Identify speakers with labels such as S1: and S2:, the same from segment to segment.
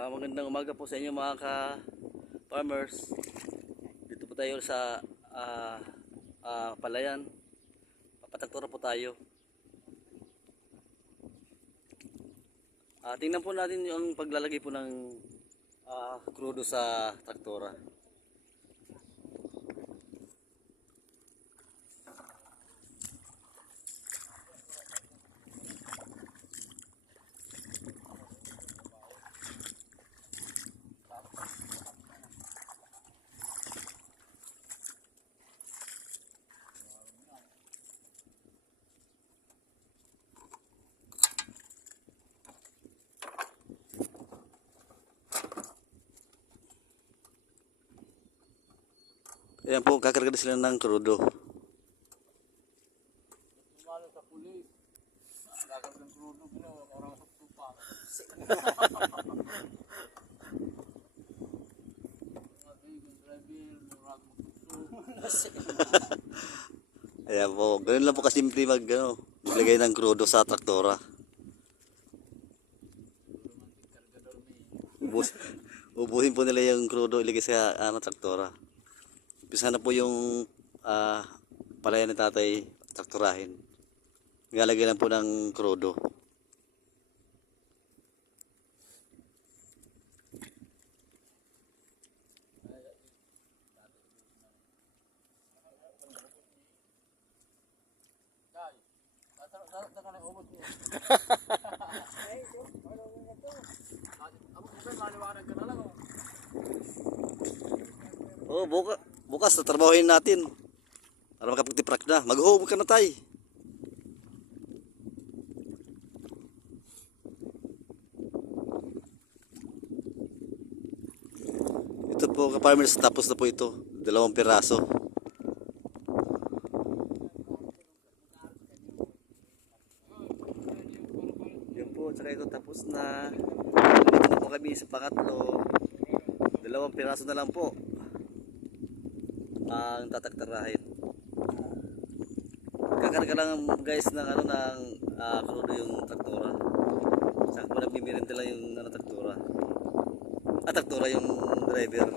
S1: Ah, magandang umaga po sa inyo mga ka-farmers. Dito po tayo sa ah, ah, palayan. Papataktura po tayo. Ah, tingnan po natin yung paglalagay po ng ah, krudo sa traktora. Ayan po, kakarga sila ng krudo. Ayan po, ganun lang po kasimple mag, ano, maglagay ng krudo sa traktora. Ubus, ubuhin po nila yung krudo ilagay sa ano, traktora. Umpisa na po yung ah, palayan ni tatay traktorahin. Nilalagay lang po ng krudo.
S2: Dai, dapat dapat ka na ubot niya. Amo mo kay maliwanag ka na lang oh.
S1: Oh, buka, bukas tatrabahuhin natin. Para makapagtiprak na. Mag-home ka na tay. Ito po ka-farmers, tapos na po ito. Dalawang piraso. Yan po, ito tapos na. Dito na po kami sa pangatlo. Dalawang piraso na lang po ang tataktarahin. Kakarga lang guys ng ano ng uh, krudo yung traktora. Saka po nagbibirinda lang yung ano, traktora. Ah, traktora yung driver.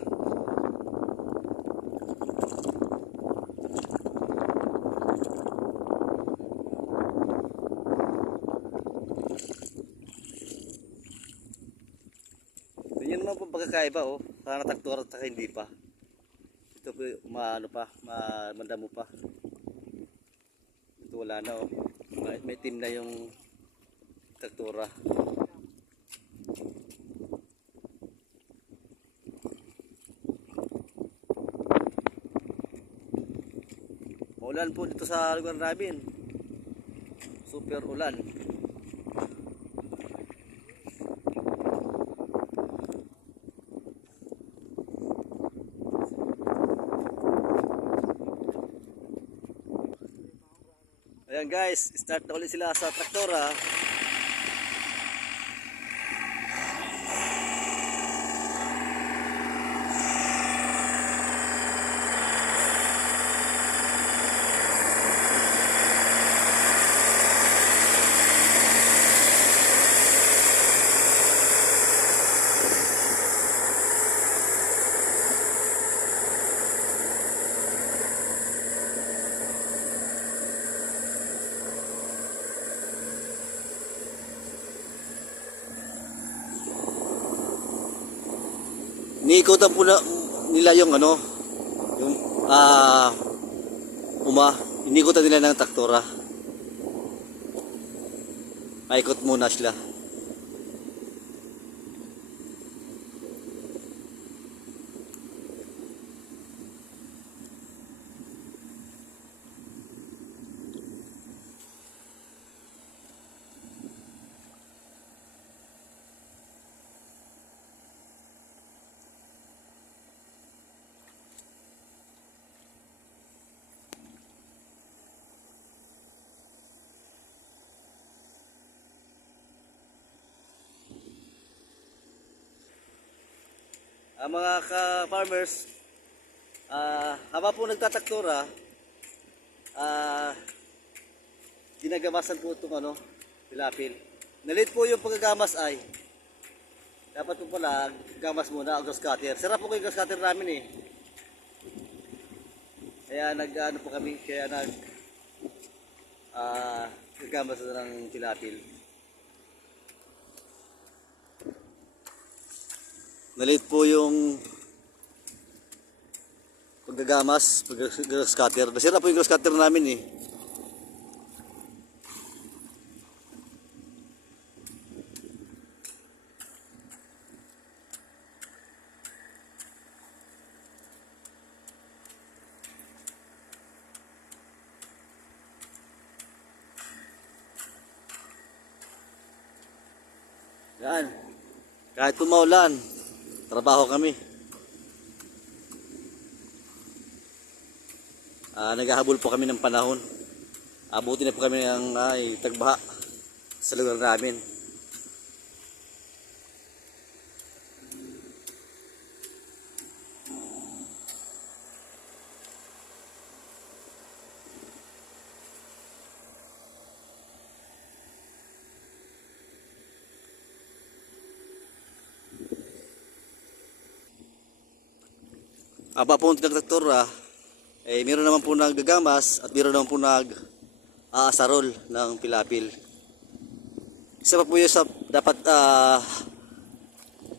S1: Ganyan naman po pagkakaiba oh. Para traktora at hindi pa. Ito maano pa, ma mandamo pa. Ito wala na oh. May, may team na yung traktora. Ulan po dito sa lugar namin. Super ulan. Ayan guys, start na ulit sila sa traktora. Niikutan po na nila yung ano, yung ah uma, inikutan nila ng traktora. Paikot muna sila. Ang mga ka-farmers, ah habang po nagtataktura, ah ginagamasan po itong ano, pilapil. Nalit po yung pagkagamas ay Dapat po pala, gamas muna ang grass cutter. Sarap po yung grass cutter namin eh. Kaya nag ano po kami, kaya nag ah nagamas na ng tilapil. Nalit po yung paggagamas, pag grass cutter. Nasira po yung grass cutter namin eh. Yan. Kahit tumaulan, trabaho kami. Ah, naghahabol po kami ng panahon. Abuti na po kami ng ay, tagbaha sa lugar namin. Aba po ang tinagtraktor ah, eh, meron naman po naggagamas at meron naman po nag aasarol ng pilapil. Isa pa po yun sa dapat ah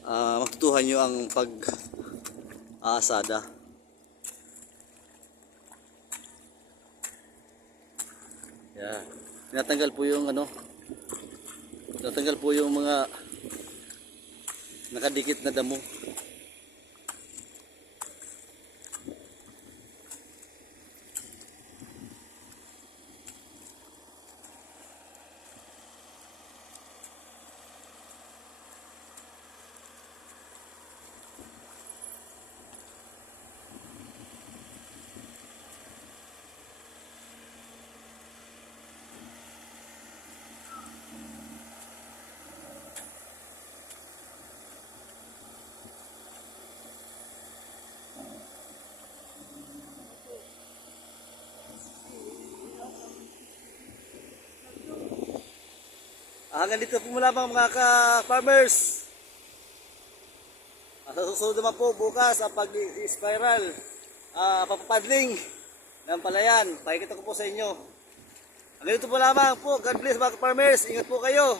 S1: ah, matutuhan nyo ang pag aasada. Yeah. Tinatanggal po yung ano, tinatanggal po yung mga nakadikit na damo. Hanggang dito po lamang mga ka-farmers. Sa susunod naman po bukas ang pag-spiral, uh, papapadling ng palayan. Pakikita ko po sa inyo. Hanggang dito po lamang po. God bless mga ka-farmers. Ingat po kayo.